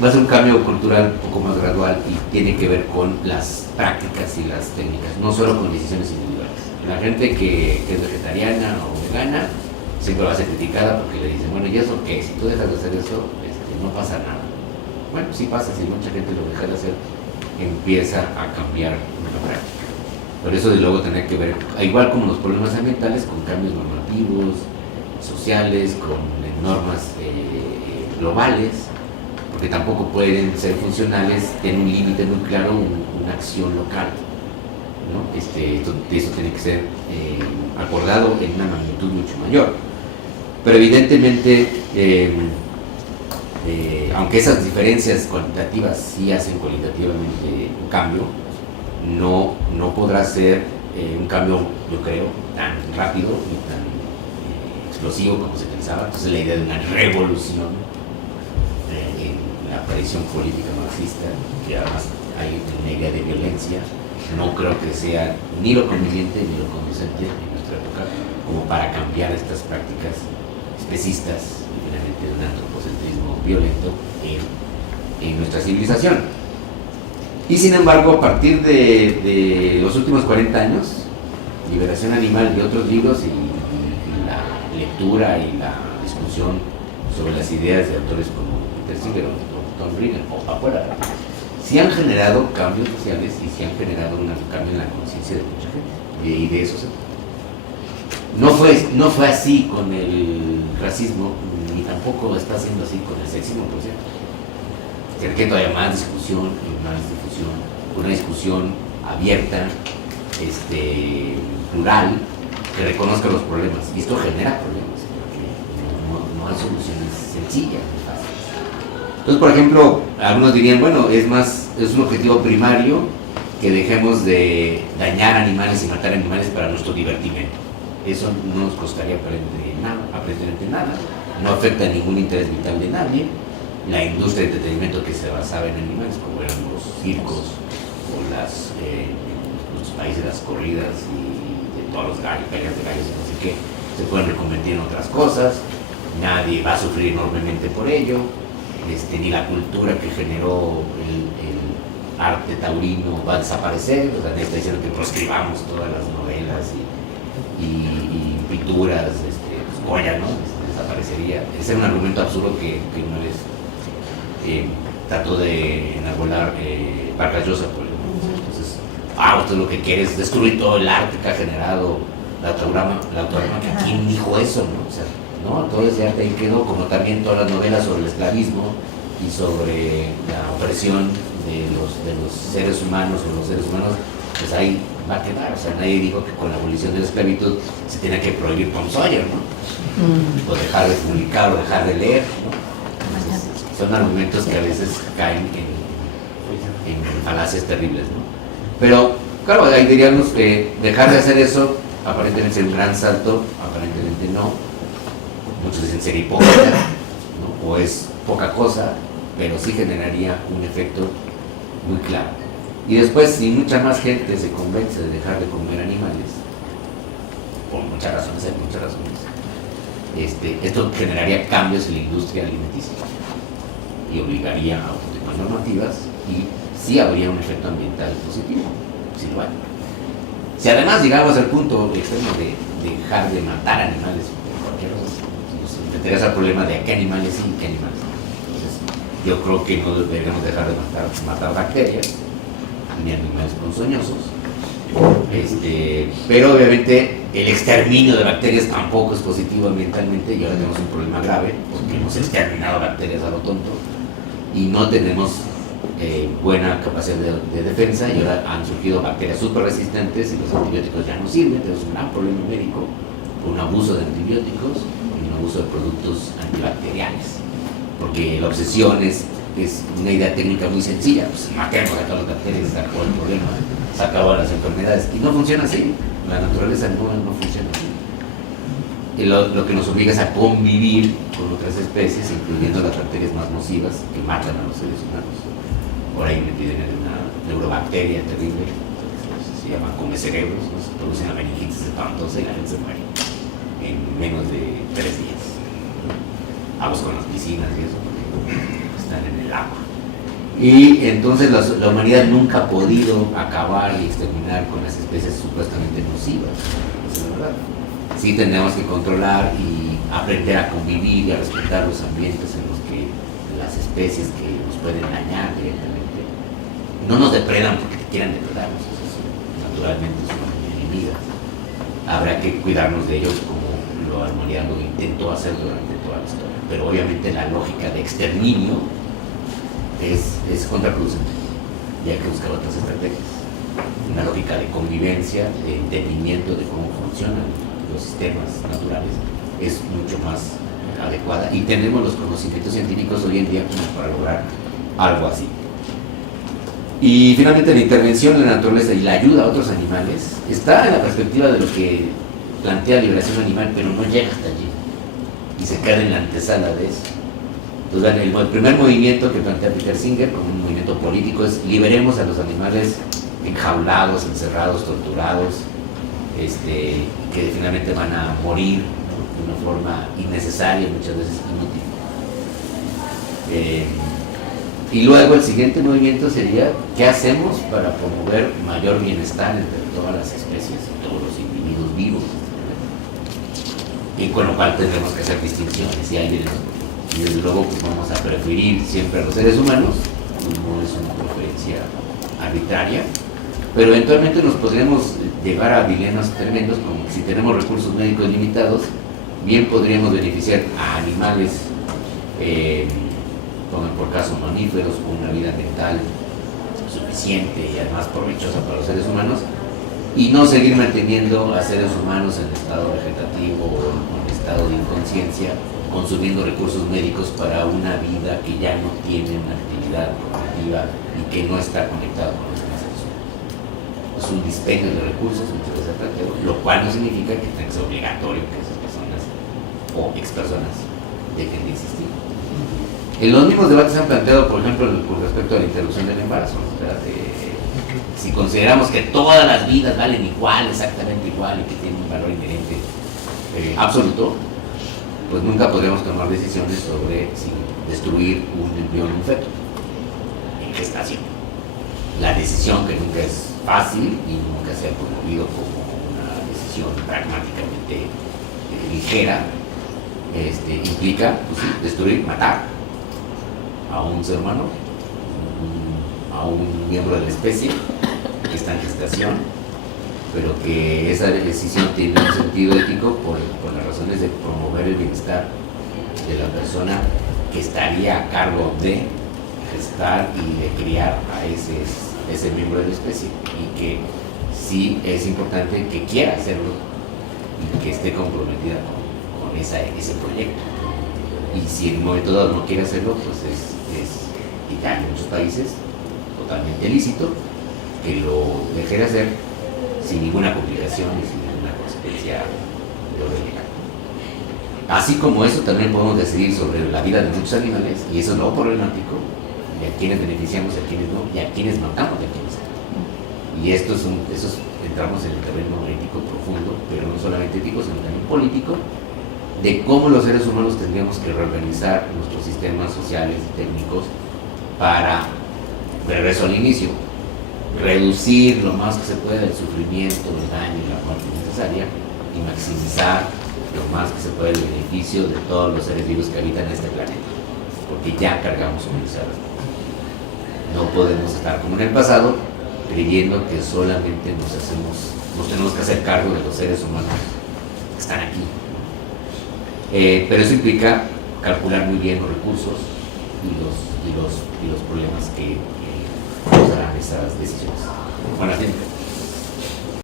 Va a ser un cambio cultural un poco más gradual y tiene que ver con las prácticas y las técnicas, no solo con decisiones individuales. La gente que es vegetariana o vegana siempre va a ser criticada porque le dicen, bueno, ¿y eso qué? Si tú dejas de hacer eso, no pasa nada. Bueno, sí pasa, si mucha gente lo deja de hacer, empieza a cambiar la práctica. Por eso, de luego, tener que ver, igual como los problemas ambientales, con cambios normativos, sociales, con normas globales, porque tampoco pueden ser funcionales, tienen un límite muy claro, una acción local, ¿no? Eso tiene que ser acordado en una magnitud mucho mayor. Pero evidentemente, aunque esas diferencias cuantitativas sí hacen cualitativamente un cambio, no podrá ser un cambio, yo creo, tan rápido y tan explosivo como se pensaba. Entonces la idea de una revolución en la aparición política marxista, que además hay una idea de violencia, no creo que sea ni lo conveniente ni lo conducente en nuestra época como para cambiar estas prácticas especistas, finalmente de un antropocentrismo violento en nuestra civilización. Y sin embargo, a partir de los últimos 40 años, Liberación Animal y otros libros y la lectura y la discusión sobre las ideas de autores como Peter Singer o Tom Green o afuera, sí han generado cambios sociales y sí han generado un cambio en la conciencia de mucha gente, y de eso se trata. No fue así con el racismo, ni tampoco está siendo así con el sexismo, por cierto. Se requiere todavía más discusión y más difusión, una discusión abierta, plural, que reconozca los problemas. Y esto genera problemas, porque no hay soluciones sencillas, ni fáciles. Entonces, por ejemplo, algunos dirían, bueno, es un objetivo primario que dejemos de dañar animales y matar animales para nuestro divertimento. Eso no nos costaría aparentemente nada, no afecta a ningún interés vital de nadie. La industria de entretenimiento que se basaba en animales, como eran los circos o en los países las corridas y de todos los gallos, peleas de gallos y no sé qué, se pueden reconvertir en otras cosas. Nadie va a sufrir enormemente por ello, ni la cultura que generó el arte taurino va a desaparecer. O sea, nadie está diciendo que proscribamos todas las novelas y pinturas, Goya, ¿no? Desaparecería. Ese era un argumento absurdo que una vez trató de enarbolar Vargas Llosa, por ejemplo. Entonces, usted lo que quiere es destruir todo el arte que ha generado la autograma. ¿Quién dijo eso, no? O sea, ¿no? Todo ese arte ahí quedó, como también todas las novelas sobre el esclavismo y sobre la opresión de los seres humanos o los seres humanos, pues ahí va a quedar. O sea, nadie dijo que con la abolición de la esclavitud se tenía que prohibir Tom Sawyer, ¿no? O dejar de publicar o dejar de leer, ¿no? Entonces, son argumentos que a veces caen en falacias terribles, ¿no? Pero, claro, ahí diríamos que dejar de hacer eso aparentemente es un gran salto, aparentemente no. Muchos dicen ser hipócrita, ¿no? O es poca cosa, pero sí generaría un efecto muy claro. Y después, si mucha más gente se convence de dejar de comer animales, por muchas razones, esto generaría cambios en la industria alimenticia y obligaría a otro tipo de normativas, y sí habría un efecto ambiental positivo, si lo hay. Si además llegamos al punto extremo de dejar de matar animales por cualquier razón, nos enfrentaríamos al problema de qué animales sí y qué animales no. Entonces, yo creo que no deberíamos dejar de matar bacterias ni animales ponzoñosos, pero obviamente el exterminio de bacterias tampoco es positivo ambientalmente, y ahora tenemos un problema grave porque hemos exterminado bacterias a lo tonto y no tenemos buena capacidad de defensa, y ahora han surgido bacterias súper resistentes y los antibióticos ya no sirven. Tenemos un gran problema médico por un abuso de antibióticos y un abuso de productos antibacteriales, porque la obsesión es una idea técnica muy sencilla: pues matemos a todas las bacterias, se acabó el problema, se acaban las enfermedades, y no funciona así. La naturaleza no funciona así. Y lo que nos obliga es a convivir con otras especies, incluyendo las bacterias más nocivas que matan a los seres humanos. Por ahí me piden una neurobacteria terrible, se llama come cerebros, ¿no? Se produce una meningitis espantosa y la gente se muere en menos de 3 días. Vamos con las piscinas y eso, porque están en el agua. Y entonces la humanidad nunca ha podido acabar y exterminar con las especies supuestamente nocivas. Esa es la verdad. Sí tenemos que controlar y aprender a convivir y a respetar los ambientes en los que las especies que nos pueden dañar directamente no nos depredan porque te quieran depredar. Naturalmente son enemigas. Habrá que cuidarnos de ellos como la humanidad lo intentó hacer durante toda la historia. Pero obviamente la lógica de exterminio es contraproducente y hay que buscar otras estrategias. Una lógica de convivencia, de entendimiento de cómo funcionan los sistemas naturales es mucho más adecuada, y tenemos los conocimientos científicos hoy en día como para lograr algo así. Y finalmente, la intervención en la naturaleza y la ayuda a otros animales está en la perspectiva de lo que plantea liberación animal, pero no llega hasta allí y se queda en la antesala de eso. Entonces, el primer movimiento que plantea Peter Singer como un movimiento político es: liberemos a los animales enjaulados, encerrados, torturados, que finalmente van a morir de una forma innecesaria, muchas veces inútil. Y luego el siguiente movimiento sería: ¿qué hacemos para promover mayor bienestar entre todas las especies y todos los individuos vivos? Y con lo cual tendremos que hacer distinciones, y desde luego pues vamos a preferir siempre a los seres humanos, no es una preferencia arbitraria, pero eventualmente nos podríamos llegar a dilemas tremendos, como que si tenemos recursos médicos limitados, bien podríamos beneficiar a animales, como por caso mamíferos, con una vida mental suficiente y además provechosa para los seres humanos, y no seguir manteniendo a seres humanos en estado vegetativo o en estado de inconsciencia, consumiendo recursos médicos para una vida que ya no tiene una actividad cognitiva y que no está conectada con los demás seres humanos. Es un dispendio de recursos, muchas veces planteo, lo cual no significa que tenga que ser obligatorio que esas personas o expersonas dejen de existir. Los mismos debates se han planteado, por ejemplo, con respecto a la interrupción del embarazo, ¿no? Si consideramos que todas las vidas valen igual, exactamente igual, y que tienen un valor inherente absoluto, pues nunca podremos tomar decisiones sobre si destruir un embrión o un feto en gestación. La decisión, que nunca es fácil y nunca se ha promovido como una decisión pragmáticamente ligera, implica pues, sí, destruir, matar a un ser humano, a un miembro de la especie que está en gestación, pero que esa decisión tiene un sentido ético por las razones de promover el bienestar de la persona que estaría a cargo de gestar y de criar a ese miembro de la especie, y que sí es importante que quiera hacerlo y que esté comprometida con ese proyecto. Y si en un momento dado no quiere hacerlo, pues y ya en muchos países totalmente lícito que lo deje de hacer sin ninguna complicación y sin ninguna consecuencia de orden legal. Así como eso, también podemos decidir sobre la vida de muchos animales, y eso es lo problemático, y a quienes beneficiamos, a quienes no, y a quienes matamos, y a quienes no. Y entramos en el terreno ético profundo, pero no solamente ético, sino también político, de cómo los seres humanos tendríamos que reorganizar nuestros sistemas sociales y técnicos para, regreso al inicio, reducir lo más que se pueda el sufrimiento, el daño y la muerte necesaria, y maximizar lo más que se pueda el beneficio de todos los seres vivos que habitan este planeta, porque ya cargamos con esa responsabilidad. No podemos estar como en el pasado, creyendo que solamente nos tenemos que hacer cargo de los seres humanos que están aquí. Pero eso implica calcular muy bien los recursos y los problemas que usarán estas decisiones. Buenas noches.